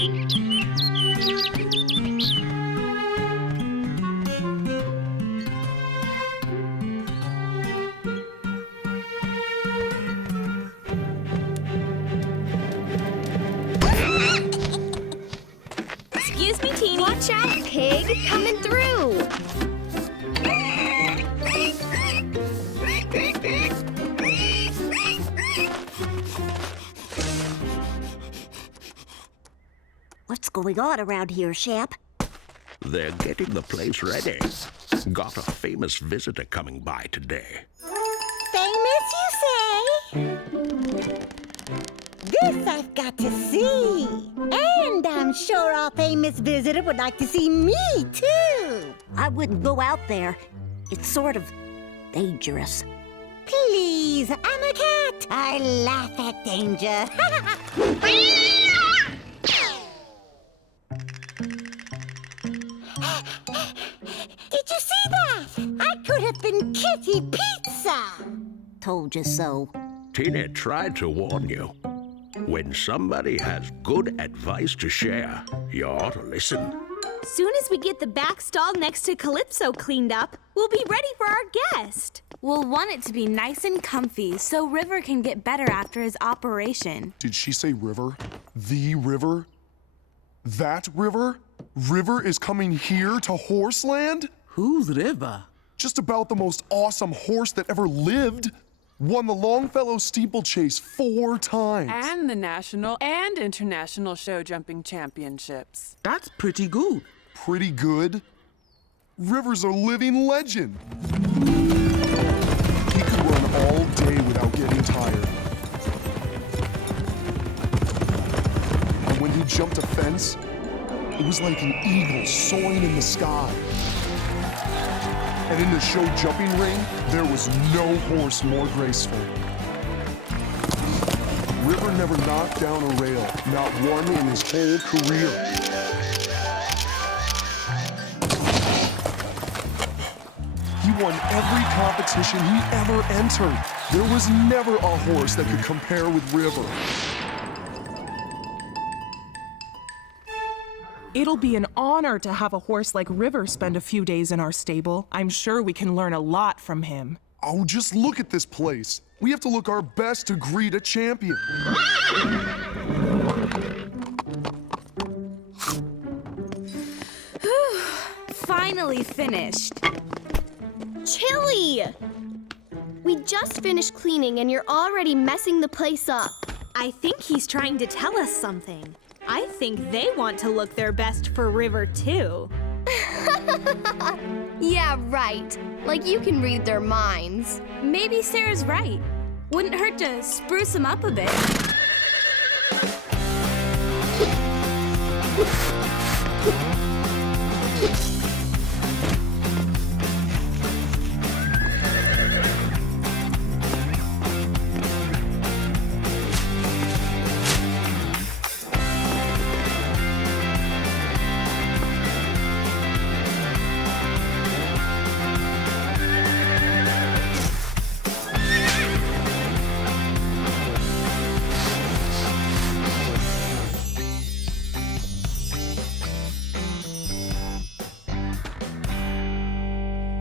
Excuse me, Teeny. Watch out, pig! Coming through! What's going on around here, Shep? They're getting the place ready. Got a famous visitor coming by today. Famous, you say? This I've got to see. And I'm sure our famous visitor would like to see me, too. I wouldn't go out there. It's sort of dangerous. Please, I'm a cat. I laugh at danger. Did you see that? I could have been Kitty Pizza. Told you so. Tina tried to warn you. When somebody has good advice to share, you ought to listen. Soon as we get the back stall next to Calypso cleaned up, we'll be ready for our guest. We'll want it to be nice and comfy so River can get better after his operation. Did she say river? The river? That river? River is coming here to Horseland? Who's River? Just about the most awesome horse that ever lived. Won the Longfellow steeplechase 4 times. And the national and international show jumping championships. That's pretty good. Pretty good? River's a living legend. He could run all day without getting tired. And when he jumped a fence, it was like an eagle soaring in the sky. And in the show jumping ring, there was no horse more graceful. River never knocked down a rail, not one in his whole career. He won every competition he ever entered. There was never a horse that could compare with River. It'll be an honor to have a horse like River spend a few days in our stable. I'm sure we can learn a lot from him. Oh, just look at this place. We have to look our best to greet a champion. Finally finished. Chili! We just finished cleaning and you're already messing the place up. I think he's trying to tell us something. I think they want to look their best for River, too. Yeah, right. Like you can read their minds. Maybe Sarah's right. Wouldn't hurt to spruce him up a bit.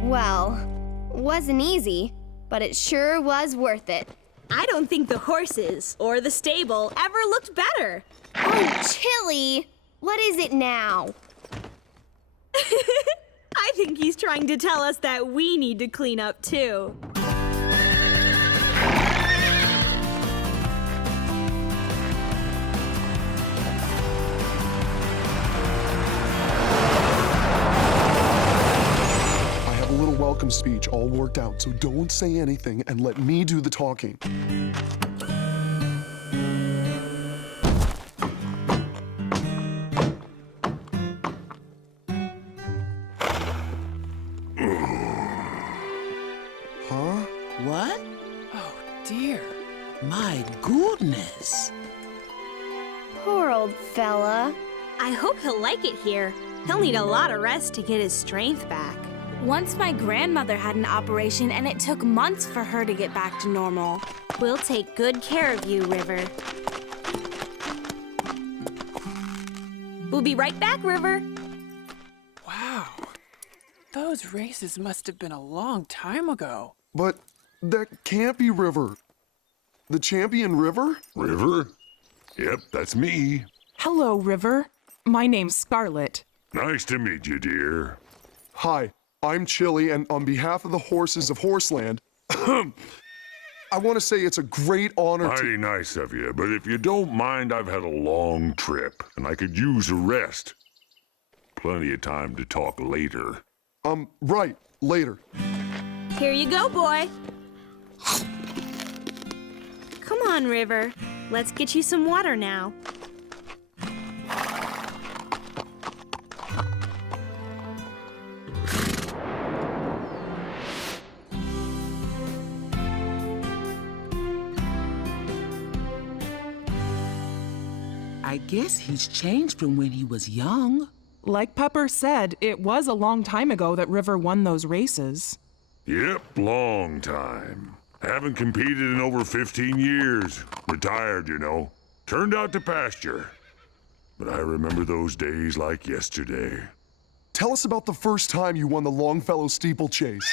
Well, wasn't easy, but it sure was worth it. I don't think the horses or the stable ever looked better. Oh, Chili! What is it now? I think he's trying to tell us that we need to clean up, too. Welcome speech all worked out, so don't say anything and let me do the talking. Huh? What? Oh, dear. My goodness. Poor old fella. I hope he'll like it here. He'll need a lot of rest to get his strength back. Once my grandmother had an operation and it took months for her to get back to normal. We'll take good care of you, River. We'll be right back, River. Wow. Those races must have been a long time ago. But that can't be River. The champion River? River? Yep, that's me. Hello, River. My name's Scarlet. Nice to meet you, dear. Hi, I'm Chili, and on behalf of the horses of Horseland, I want to say it's a great honor Mighty nice of you, but if you don't mind, I've had a long trip, and I could use a rest. Plenty of time to talk later. Right, later. Here you go, boy. Come on, River. Let's get you some water now. I guess he's changed from when he was young. Like Pepper said, it was a long time ago that River won those races. Yep, long time. Haven't competed in over 15 years. Retired, you know. Turned out to pasture. But I remember those days like yesterday. Tell us about the first time you won the Longfellow steeplechase.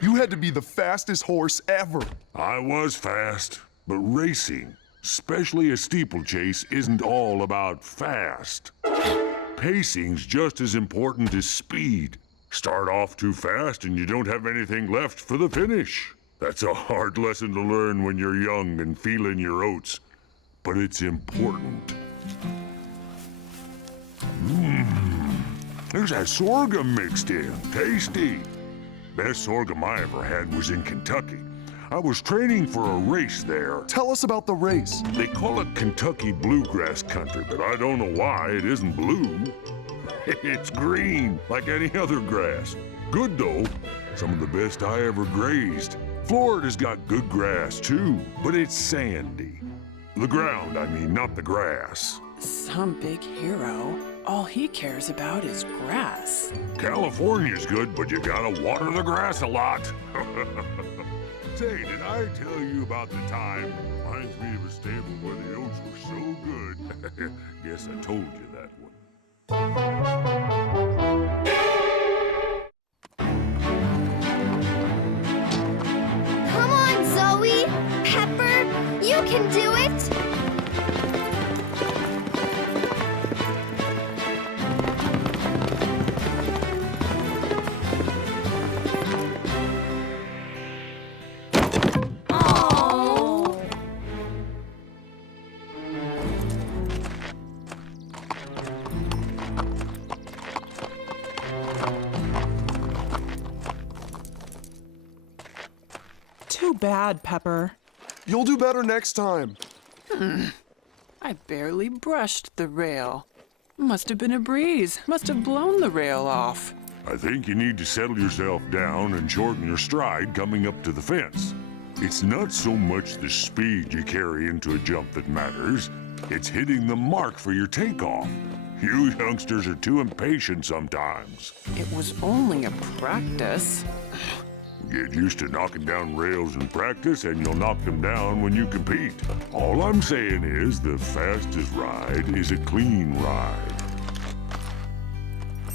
You had to be the fastest horse ever. I was fast, but racing, especially a steeplechase, isn't all about fast. Pacing's just as important as speed. Start off too fast and you don't have anything left for the finish. That's a hard lesson to learn when you're young and feeling your oats. But it's important. There's that sorghum mixed in. Tasty. Best sorghum I ever had was in Kentucky. I was training for a race there. Tell us about the race. They call it Kentucky Bluegrass Country, but I don't know why it isn't blue. It's green, like any other grass. Good, though. Some of the best I ever grazed. Florida's got good grass, too, but it's sandy. The ground, I mean, not the grass. Some big hero. All he cares about is grass. California's good, but you gotta water the grass a lot. Say, did I tell you about the time? Reminds me of a stable where the oats were so good. Guess I told you that one. Come on, Zoe! Pepper, you can do it! Too bad, Pepper. You'll do better next time. I barely brushed the rail. Must have been a breeze. Must have blown the rail off. I think you need to settle yourself down and shorten your stride coming up to the fence. It's not so much the speed you carry into a jump that matters. It's hitting the mark for your takeoff. You youngsters are too impatient sometimes. It was only a practice. Get used to knocking down rails in practice and you'll knock them down when you compete. All I'm saying is the fastest ride is a clean ride.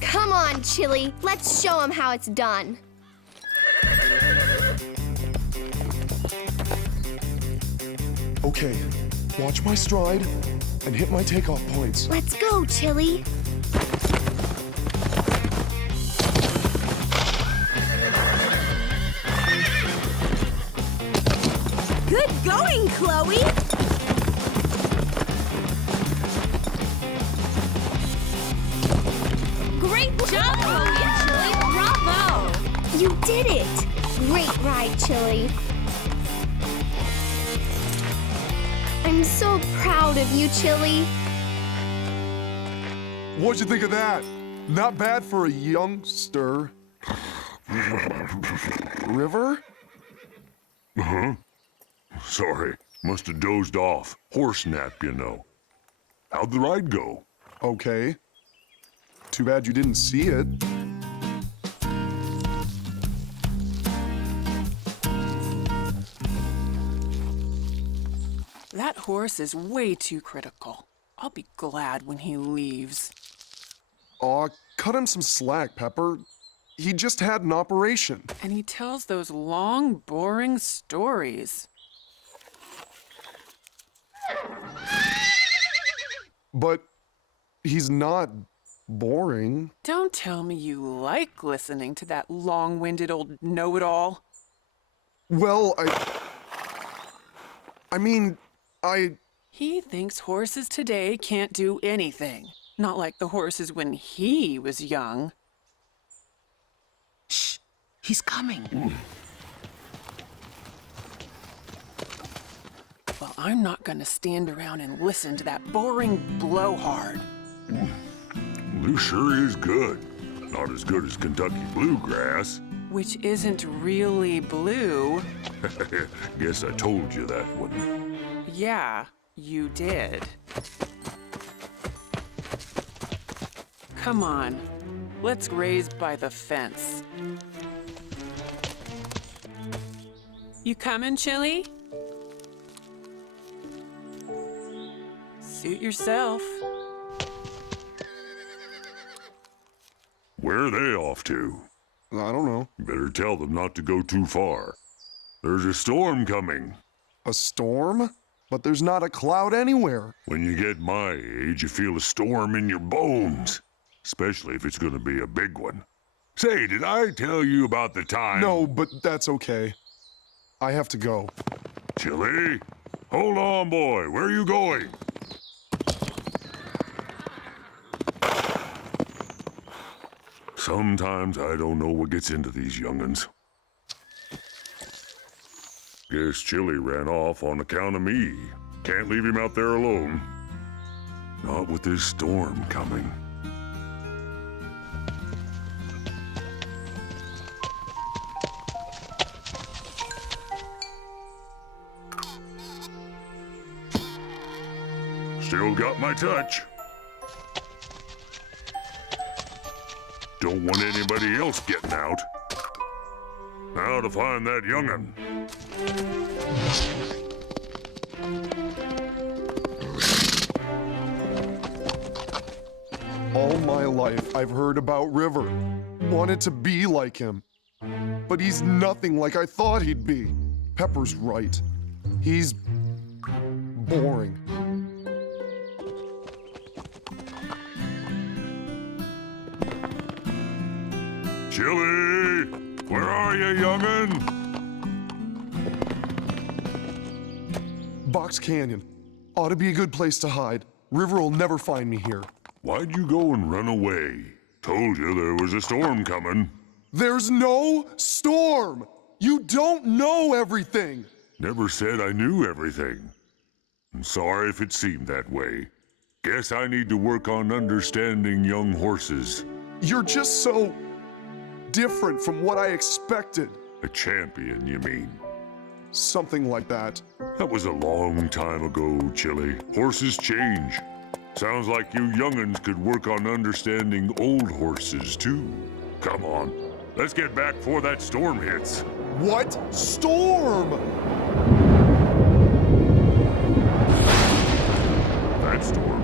Come on, Chili. Let's show him how it's done. Okay, watch my stride and hit my takeoff points. Let's go, Chili. Good going, Chloe! Great job, Chloe and Chili. Bravo! You did it! Great ride, Chili. I'm so proud of you, Chili. What'd you think of that? Not bad for a youngster. River? Uh-huh. Sorry, must have dozed off. Horse nap, you know. How'd the ride go? Okay. Too bad you didn't see it. That horse is way too critical. I'll be glad when he leaves. Aw, cut him some slack, Pepper. He just had an operation. And he tells those long, boring stories. But he's not boring. Don't tell me you like listening to that long-winded old know-it-all. Well, I mean, He thinks horses today can't do anything. Not like the horses when he was young. Shh, he's coming. Well, I'm not gonna stand around and listen to that boring blowhard. This sure is good. Not as good as Kentucky bluegrass. Which isn't really blue. Guess I told you that one. Yeah, you did. Come on, let's graze by the fence. You coming, Chili? Suit yourself. Where are they off to? I don't know. Better tell them not to go too far. There's a storm coming. A storm? But there's not a cloud anywhere. When you get my age, you feel a storm in your bones. Especially if it's gonna be a big one. Say, did I tell you about the time? No, but that's okay. I have to go. Chili? Hold on, boy. Where are you going? Sometimes I don't know what gets into these young'uns. Guess Chili ran off on account of me. Can't leave him out there alone. Not with this storm coming. Still got my touch. Don't want anybody else getting out. Now to find that young'un. All my life, I've heard about River. Wanted to be like him. But he's nothing like I thought he'd be. Pepper's right. He's boring. Chili! Where are you, young'un? Box Canyon. Ought to be a good place to hide. River will never find me here. Why'd you go and run away? Told you there was a storm coming. There's no storm! You don't know everything! Never said I knew everything. I'm sorry if it seemed that way. Guess I need to work on understanding young horses. You're just so different from what I expected. A champion, you mean? Something like that. That was a long time ago, Chili. Horses change. Sounds like you young'uns could work on understanding old horses, too. Come on, let's get back before that storm hits. What storm? That storm.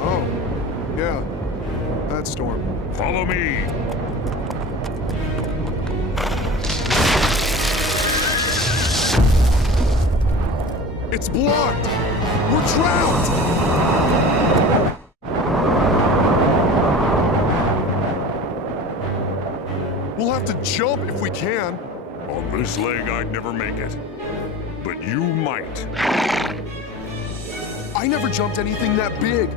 Oh, yeah, that storm. Follow me. It's blocked! We're trapped! We'll have to jump if we can. On this leg, I'd never make it. But you might. I never jumped anything that big.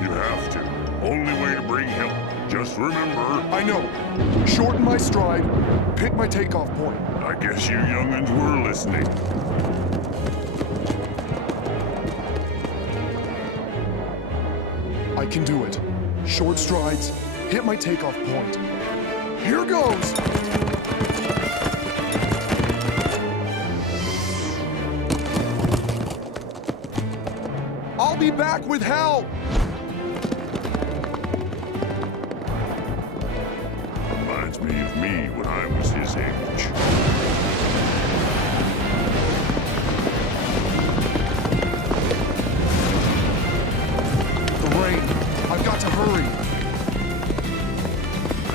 You have to. Only way to bring help. Just remember. I know. Shorten my stride, pick my takeoff point. I guess you young'uns were listening. I can do it. Short strides, hit my takeoff point. Here goes! I'll be back with help! Reminds me of me when I was his age. got to hurry.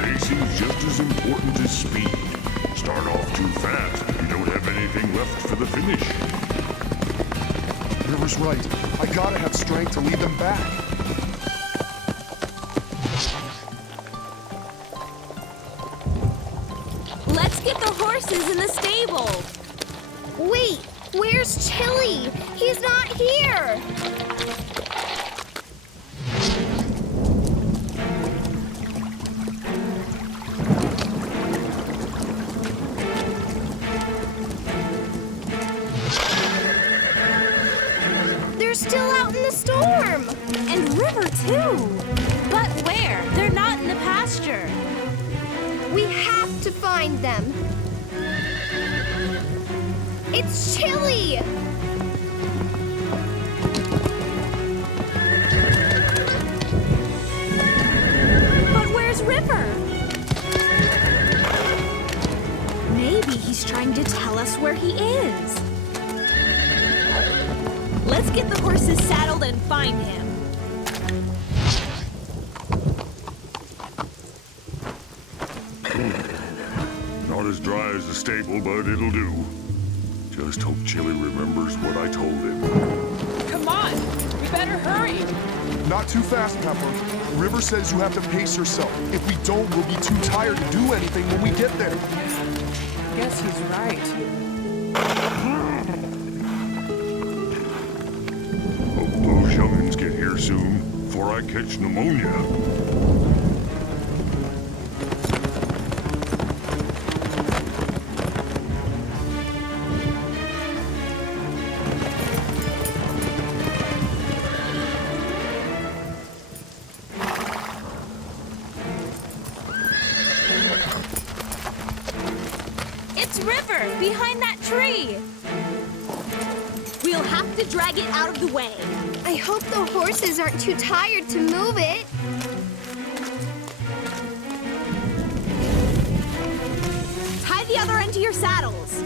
Pacing's just as important as speed. Start off too fast, you don't have anything left for the finish. River's right. I gotta have strength to lead them back. Let's get the horses in the stable. Wait, where's Chili? He's not here. They're still out in the storm. And River, too. But where? They're not in the pasture. We have to find them. It's Chili! But where's River? Maybe he's trying to tell us where he is. Let's get the horses saddled and find him. Not as dry as the stable, but it'll do. Just hope Chili remembers what I told him. Come on, we better hurry. Not too fast, Pepper. River says you have to pace yourself. If we don't, we'll be too tired to do anything when we get there. Guess he's right. Hope those young'uns get here soon, before I catch pneumonia. It's River, behind that tree. We'll have to drag it out of the way. I hope the horses aren't too tired to move it. Tie the other end to your saddles.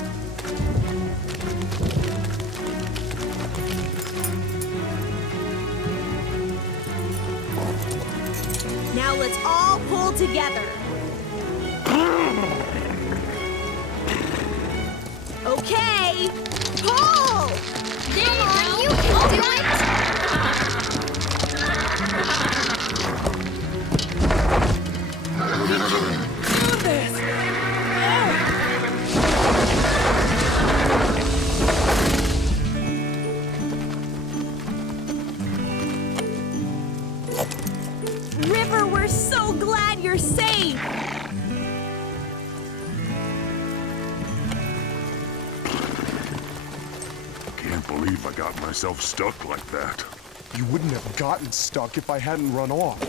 Now let's all pull together. Okay, pull! Come on, you can do it! Do this. River, we're so glad you're safe. Can't believe I got myself stuck like that. You wouldn't have gotten stuck if I hadn't run off.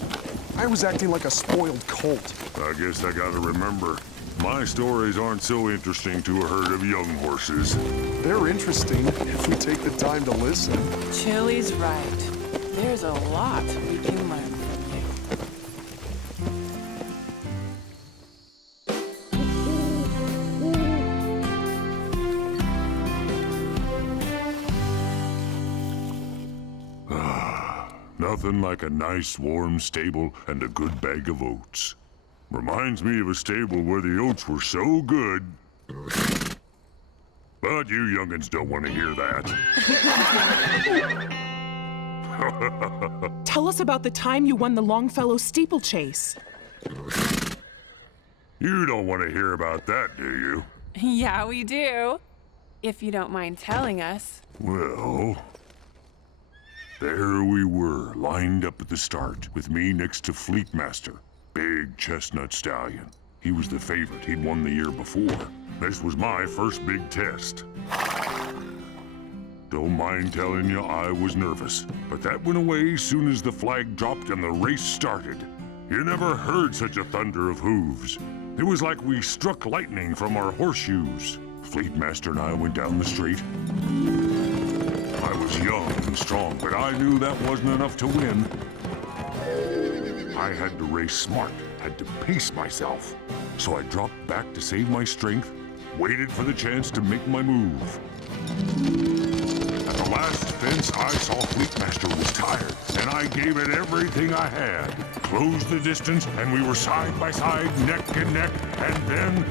I was acting like a spoiled colt. I guess I gotta remember, my stories aren't so interesting to a herd of young horses. They're interesting if we take the time to listen. Chili's right. There's a lot we can learn from you. Nothing like a nice warm stable and a good bag of oats. Reminds me of a stable where the oats were so good. But you young'uns don't want to hear that. Tell us about the time you won the Longfellow steeplechase. You don't want to hear about that, do you? Yeah, we do. If you don't mind telling us. Well, there we were, lined up at the start, with me next to Fleetmaster, big chestnut stallion. He was the favorite. He'd won the year before. This was my first big test. Don't mind telling you, I was nervous. But that went away soon as the flag dropped and the race started. You never heard such a thunder of hooves. It was like we struck lightning from our horseshoes. Fleetmaster and I went down the straight. I was young and strong, but I knew that wasn't enough to win. I had to race smart, had to pace myself. So I dropped back to save my strength, waited for the chance to make my move. At the last fence, I saw Fleetmaster was tired, and I I gave it everything I had. Closed the distance, and we were side by side, neck and neck, and then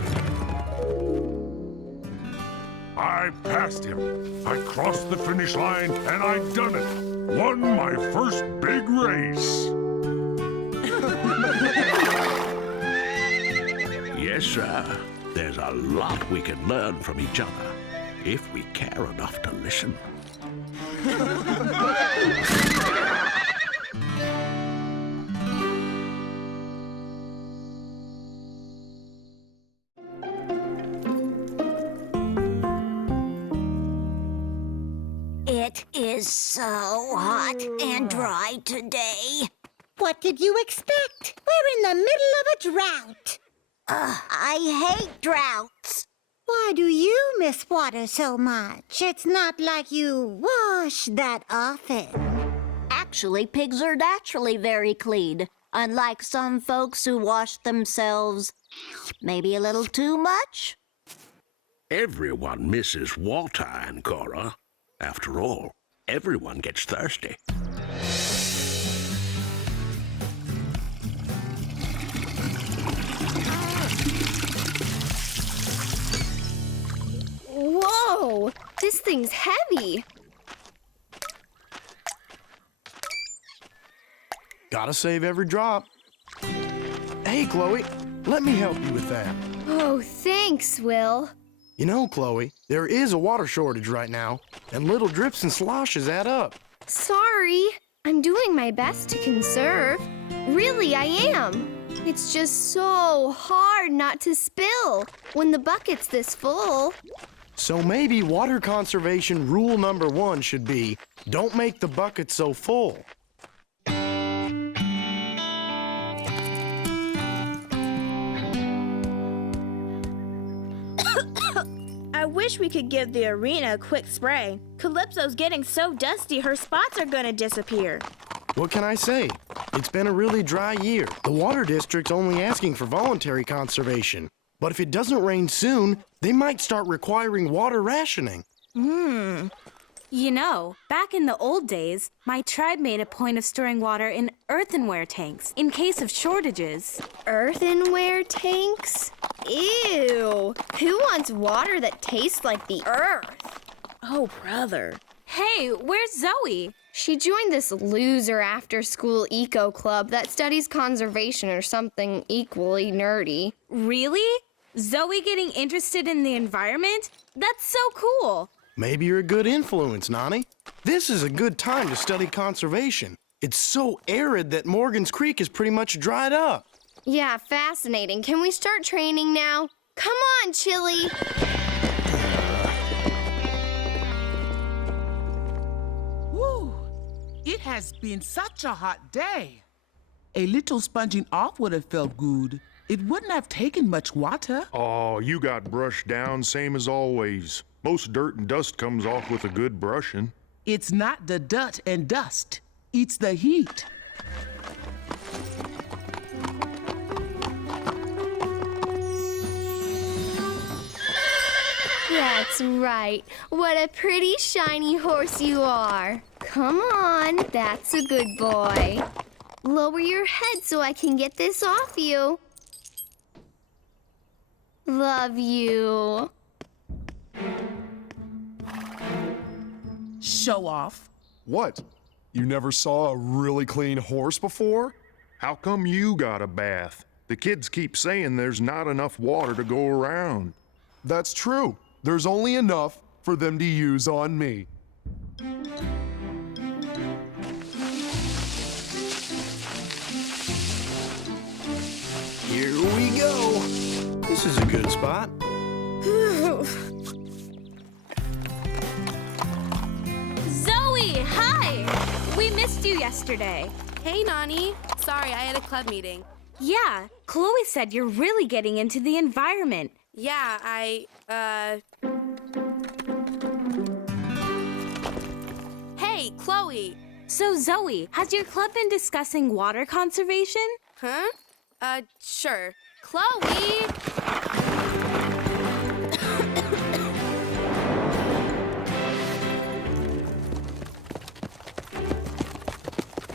I passed him. I crossed the finish line, and I'd done it. Won my first big race. Yes, sir. There's a lot we can learn from each other if we care enough to listen. It is so hot and dry today. What did you expect? We're in the middle of a drought. I hate droughts. Why do you miss water so much? It's not like you wash that often. Actually, pigs are naturally very clean, unlike some folks who wash themselves maybe a little too much. Everyone misses water, Ancora. After all, everyone gets thirsty. Whoa! This thing's heavy. Gotta save every drop. Hey, Chloe, let me help you with that. Oh, thanks, Will. You know, Chloe, there is a water shortage right now, and little drips and sloshes add up. Sorry. I'm doing my best to conserve. Really, I am. It's just so hard not to spill when the bucket's this full. So maybe water conservation rule number 1 should be, don't make the bucket so full. I wish we could give the arena a quick spray. Calypso's getting so dusty her spots are gonna disappear. What can I say? It's been a really dry year. The water district's only asking for voluntary conservation. But if it doesn't rain soon, they might start requiring water rationing. You know, back in the old days, my tribe made a point of storing water in earthenware tanks in case of shortages. Earthenware tanks? Ew! Who wants water that tastes like the earth? Oh, brother. Hey, where's Zoe? She joined this loser after-school eco club that studies conservation or something equally nerdy. Really? Zoe getting interested in the environment? That's so cool. Maybe you're a good influence, Nani. This is a good time to study conservation. It's so arid that Morgan's Creek is pretty much dried up. Yeah, fascinating. Can we start training now? Come on, Chili! Woo! It has been such a hot day. A little sponging off would have felt good. It wouldn't have taken much water. Oh, you got brushed down, same as always. Most dirt and dust comes off with a good brushing. It's not the dirt and dust. It's the heat. That's right. What a pretty shiny horse you are. Come on, that's a good boy. Lower your head so I can get this off you. Love you. Show off. What? You never saw a really clean horse before? How come you got a bath? The kids keep saying there's not enough water to go around. That's true. There's only enough for them to use on me. Here we go. This is a good spot. Zoe, hi! We missed you yesterday. Hey, Nani. Sorry, I had a club meeting. Yeah, Chloe said you're really getting into the environment. Yeah, Hey, Chloe. So, Zoe, has your club been discussing water conservation? Huh? Sure. Chloe!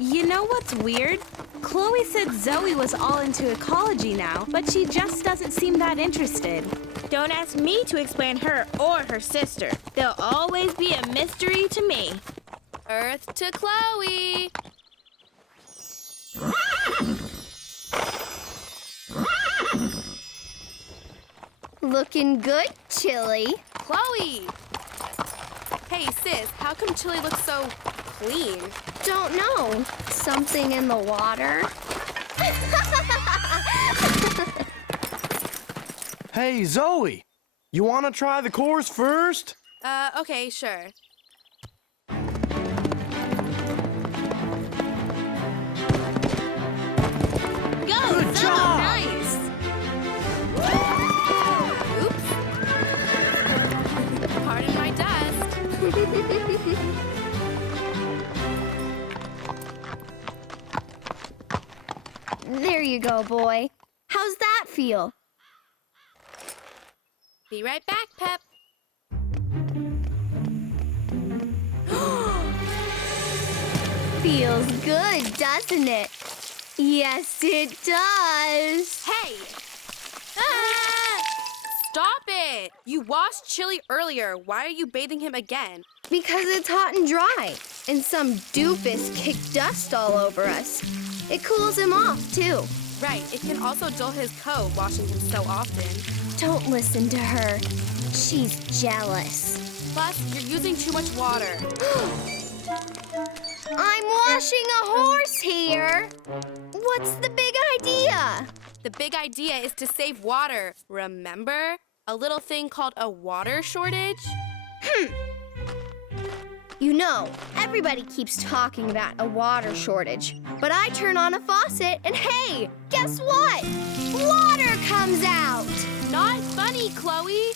You know what's weird? Chloe said Zoe was all into ecology now, but she just doesn't seem that interested. Don't ask me to explain her or her sister. They'll always be a mystery to me. Earth to Chloe. Looking good, Chili. Chloe! Hey, sis, how come Chili looks so clean? Don't know. Something in the water? Hey, Zoe, you want to try the course first? Okay, sure. Good job! Nice! Oops. Pardon my dust. There you go, boy. How's that feel? Be right back, Pep. Feels good, doesn't it? Yes, it does. Hey! Ah! Stop it! You washed Chili earlier. Why are you bathing him again? Because it's hot and dry, and some doofus kicked dust all over us. It cools him off, too. Right, it can also dull his coat washing him so often. Don't listen to her. She's jealous. Plus, you're using too much water. I'm washing a horse here. What's the big idea? The big idea is to save water. Remember? A little thing called a water shortage? You know, everybody keeps talking about a water shortage. But I turn on a faucet and hey, guess what? Water comes out! Not funny, Chloe.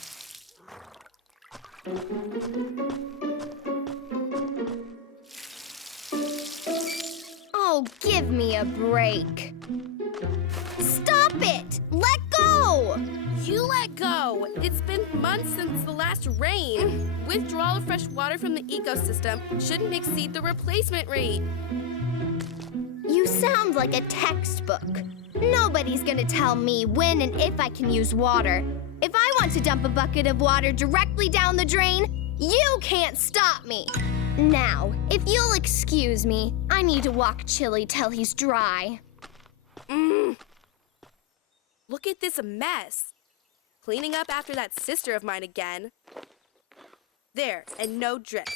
Oh, give me a break. Stop it! Let go! You let go. It's been months since the last rain. Withdrawal of fresh water from the ecosystem shouldn't exceed the replacement rate. You sound like a textbook. Nobody's gonna tell me when and if I can use water. If I want to dump a bucket of water directly down the drain, you can't stop me. Now, if you'll excuse me, I need to walk Chili till he's dry. Look at this mess. Cleaning up after that sister of mine again. There, and no drips.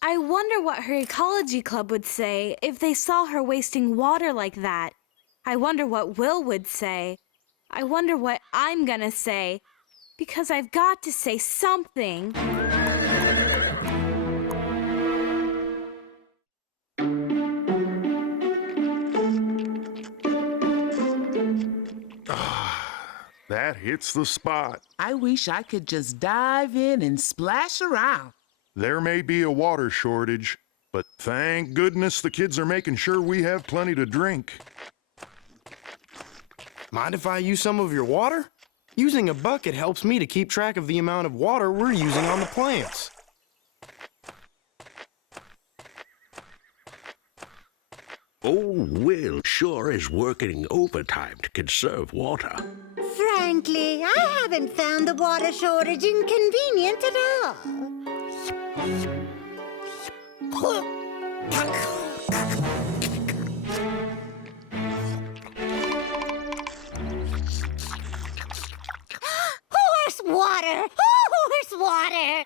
I wonder what her ecology club would say if they saw her wasting water like that. I wonder what Will would say. I wonder what I'm gonna say. Because I've got to say something. That hits the spot. I wish I could just dive in and splash around. There may be a water shortage, but thank goodness the kids are making sure we have plenty to drink. Mind if I use some of your water? Using a bucket helps me to keep track of the amount of water we're using on the plants. Old Will sure is working overtime to conserve water. Frankly, I haven't found the water shortage inconvenient at all. Horse water! Horse water!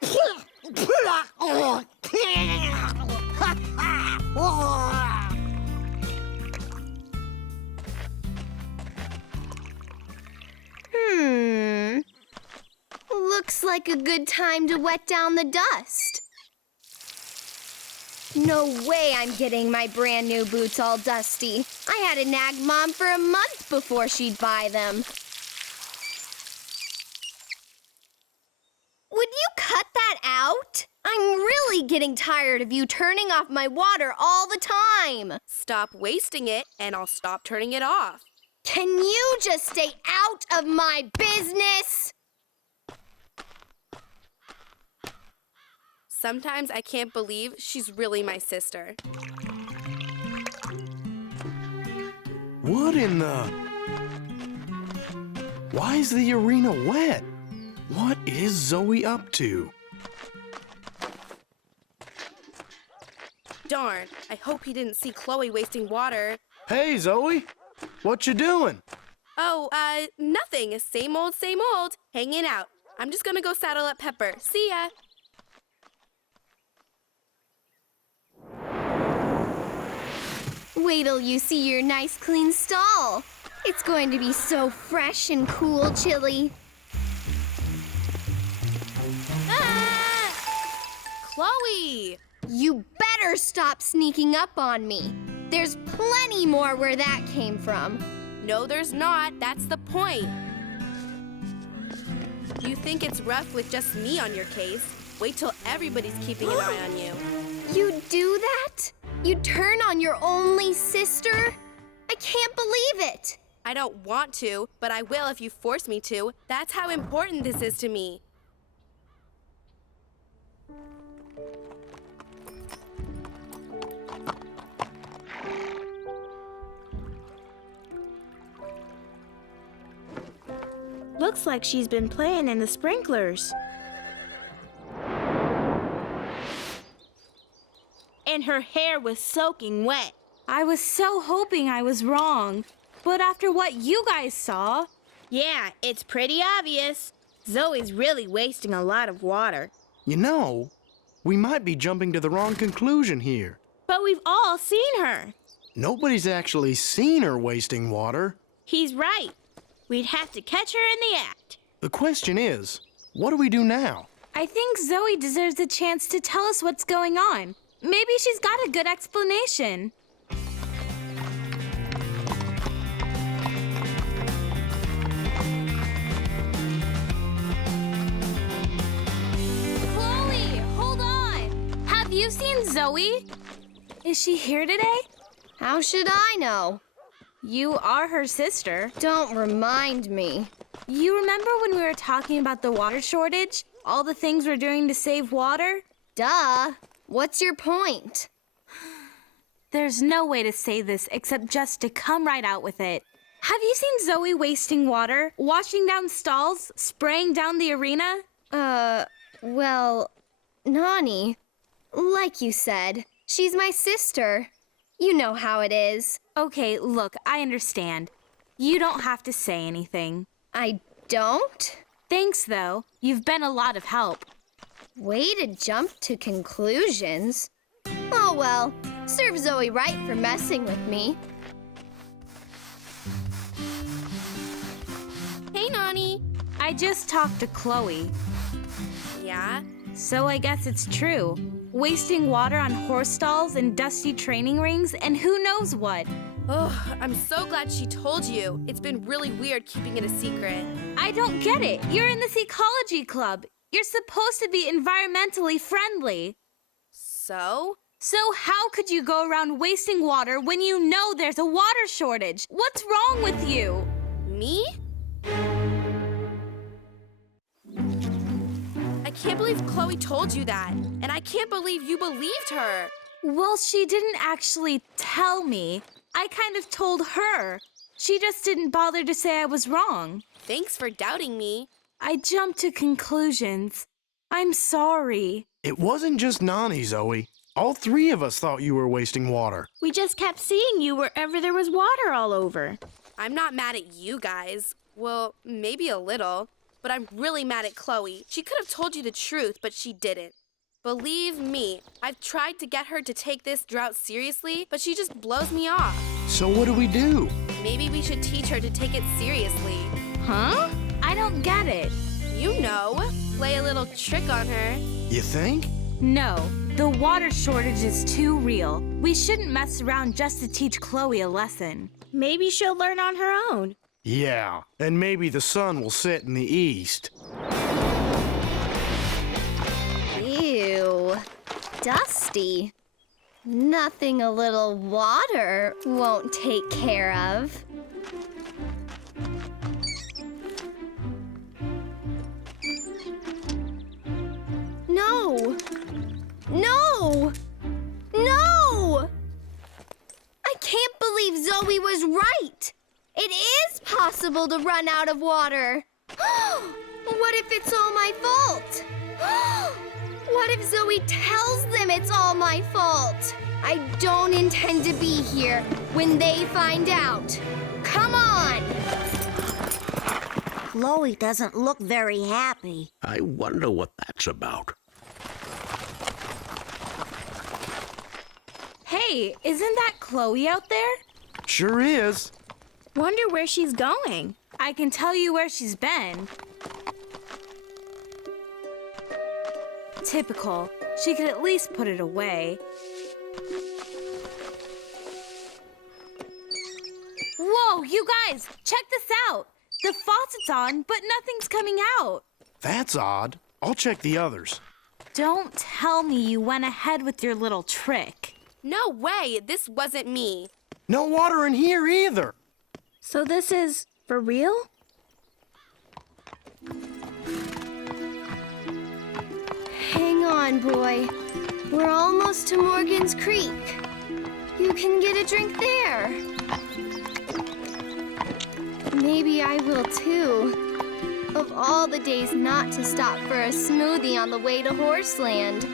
Looks like a good time to wet down the dust. No way I'm getting my brand new boots all dusty. I had to nag Mom for a month before she'd buy them. Would you cut that out? I'm really getting tired of you turning off my water all the time. Stop wasting it, and I'll stop turning it off. Can you just stay out of my business? Sometimes I can't believe she's really my sister. What in the... Why is the arena wet? What is Zoe up to? Darn, I hope he didn't see Chloe wasting water. Hey, Zoe. What you doing? Oh, nothing. Same old, hanging out. I'm just gonna go saddle up Pepper. See ya. Wait till you see your nice clean stall. It's going to be so fresh and cool, Chili. Ah! Chloe! You better stop sneaking up on me. There's plenty more where that came from. No, there's not. That's the point. You think it's rough with just me on your case. Wait till everybody's keeping an eye on you. You do that? You turn on your only sister? I can't believe it. I don't want to, but I will if you force me to. That's how important this is to me. Looks like she's been playing in the sprinklers. And her hair was soaking wet. I was so hoping I was wrong. But after what you guys saw... Yeah, it's pretty obvious. Zoe's really wasting a lot of water. You know, we might be jumping to the wrong conclusion here. But we've all seen her. Nobody's actually seen her wasting water. He's right. We'd have to catch her in the act. The question is, what do we do now? I think Zoe deserves a chance to tell us what's going on. Maybe she's got a good explanation. Chloe, hold on. Have you seen Zoe? Is she here today? How should I know? You are her sister. Don't remind me. You remember when we were talking about the water shortage? All the things we're doing to save water? Duh. What's your point? There's no way to say this except just to come right out with it. Have you seen Zoe wasting water, washing down stalls, spraying down the arena? Well, Nani, like you said, she's my sister. You know how it is. Okay, look, I understand. You don't have to say anything. I don't? Thanks, though. You've been a lot of help. Way to jump to conclusions. Oh well, serves Zoe right for messing with me. Hey, Nani. I just talked to Chloe. Yeah? So I guess it's true. Wasting water on horse stalls and dusty training rings and who knows what. Oh, I'm so glad she told you. It's been really weird keeping it a secret. I don't get it. You're in this ecology club. You're supposed to be environmentally friendly. So? So how could you go around wasting water when you know there's a water shortage? What's wrong with you? Me? I can't believe Chloe told you that. And I can't believe you believed her. Well, she didn't actually tell me. I kind of told her. She just didn't bother to say I was wrong. Thanks for doubting me. I jumped to conclusions. I'm sorry. It wasn't just Nani, Zoe. All three of us thought you were wasting water. We just kept seeing you wherever there was water all over. I'm not mad at you guys. Well, maybe a little. But I'm really mad at Chloe. She could have told you the truth, but she didn't. Believe me, I've tried to get her to take this drought seriously, but she just blows me off. So what do we do? Maybe we should teach her to take it seriously. Huh? I don't get it. You know, play a little trick on her. You think? No, the water shortage is too real. We shouldn't mess around just to teach Chloe a lesson. Maybe she'll learn on her own. Yeah, and maybe the sun will set in the east. Ew. Dusty. Nothing a little water won't take care of. impossible to run out of water. What if it's all my fault? What if Zoe tells them it's all my fault? I don't intend to be here when they find out. Come on! Chloe doesn't look very happy. I wonder what that's about. Hey, isn't that Chloe out there? Sure is. Wonder where she's going. I can tell you where she's been. Typical. She could at least put it away. Whoa, you guys, check this out. The faucet's on, but nothing's coming out. That's odd. I'll check the others. Don't tell me you went ahead with your little trick. No way, this wasn't me. No water in here either. So this is for real? Hang on, boy. We're almost to Morgan's Creek. You can get a drink there. Maybe I will too. Of all the days not to stop for a smoothie on the way to Horseland.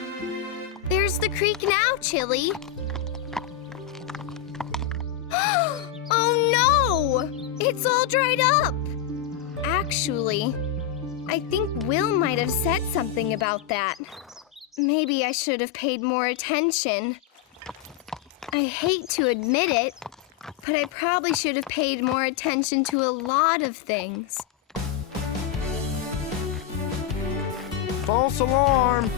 There's the creek now, Chili. Oh no! It's all dried up! Actually, I think Will might have said something about that. Maybe I should have paid more attention. I hate to admit it, but I probably should have paid more attention to a lot of things. False alarm!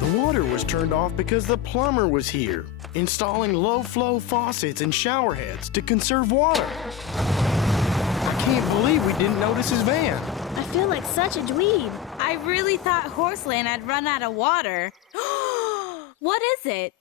The water was turned off because the plumber was here, installing low-flow faucets and shower heads to conserve water. I can't believe we didn't notice his van. I feel like such a dweeb. I really thought Horseland had run out of water. What is it?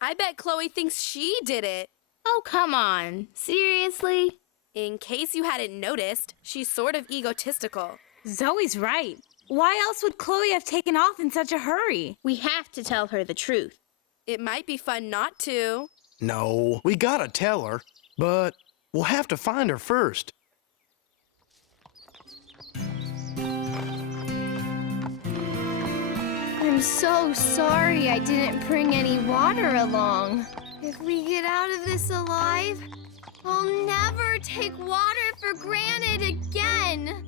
I bet Chloe thinks she did it. Oh, come on. Seriously? In case you hadn't noticed, she's sort of egotistical. Zoe's right. Why else would Chloe have taken off in such a hurry? We have to tell her the truth. It might be fun not to. No, we gotta tell her, but we'll have to find her first. I'm so sorry I didn't bring any water along. If we get out of this alive, I'll never take water for granted again.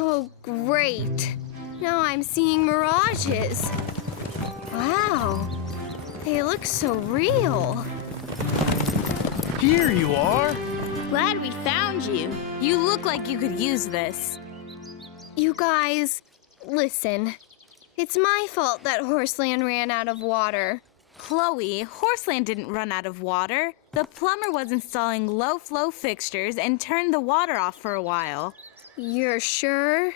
Oh, great. Now I'm seeing mirages. Wow, they look so real. Here you are. Glad we found you. You look like you could use this. You guys, listen. It's my fault that Horseland ran out of water. Chloe, Horseland didn't run out of water. The plumber was installing low-flow fixtures and turned the water off for a while. You're sure?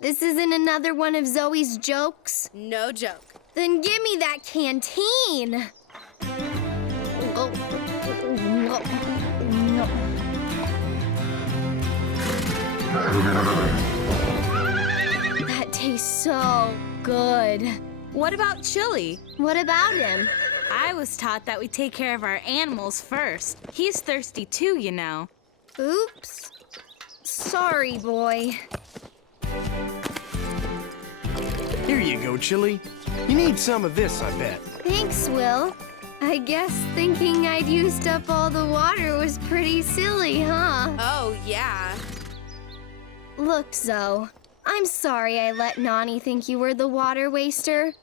This isn't another one of Zoe's jokes? No joke. Then give me that canteen! That tastes so good. What about Chili? What about him? I was taught that we take care of our animals first. He's thirsty too, you know. Oops. Sorry, boy. Here you go, Chili. You need some of this, I bet. Thanks, Will. I guess thinking I'd used up all the water was pretty silly, huh? Oh, yeah. Look, Zoe, I'm sorry I let Nani think you were the water waster.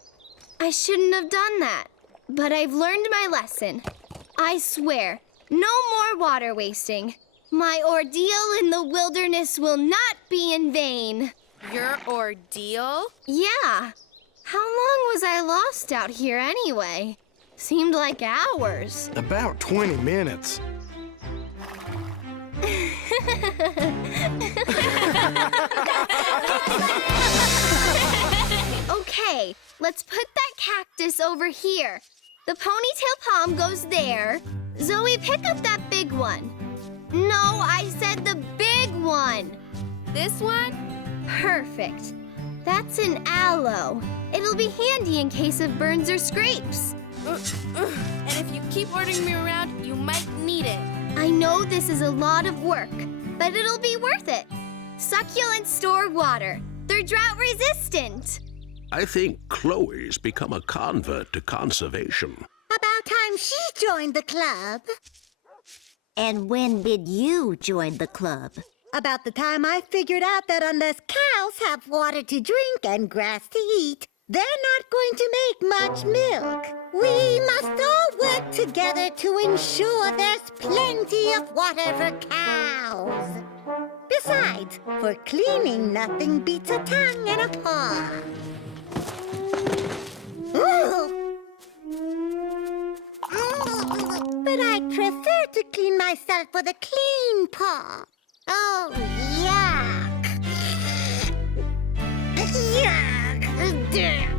I shouldn't have done that, but I've learned my lesson. I swear, no more water wasting. My ordeal in the wilderness will not be in vain. Your ordeal? Yeah. How long was I lost out here anyway? Seemed like hours. About 20 minutes. Okay, let's put that cactus over here. The ponytail palm goes there. Zoe, pick up that big one. No, I said the big one. This one? Perfect. That's an aloe. It'll be handy in case of burns or scrapes. And if you keep ordering me around, you might need it. I know this is a lot of work, but it'll be worth it. Succulent store water. They're drought resistant. I think Chloe's become a convert to conservation. About time she joined the club. And when did you join the club? About the time I figured out that unless cows have water to drink and grass to eat, they're not going to make much milk. We must all work together to ensure there's plenty of water for cows. Besides, for cleaning, nothing beats a tongue and a paw. Ooh. But I'd prefer to clean myself with a clean paw. Oh, yuck. Yuck.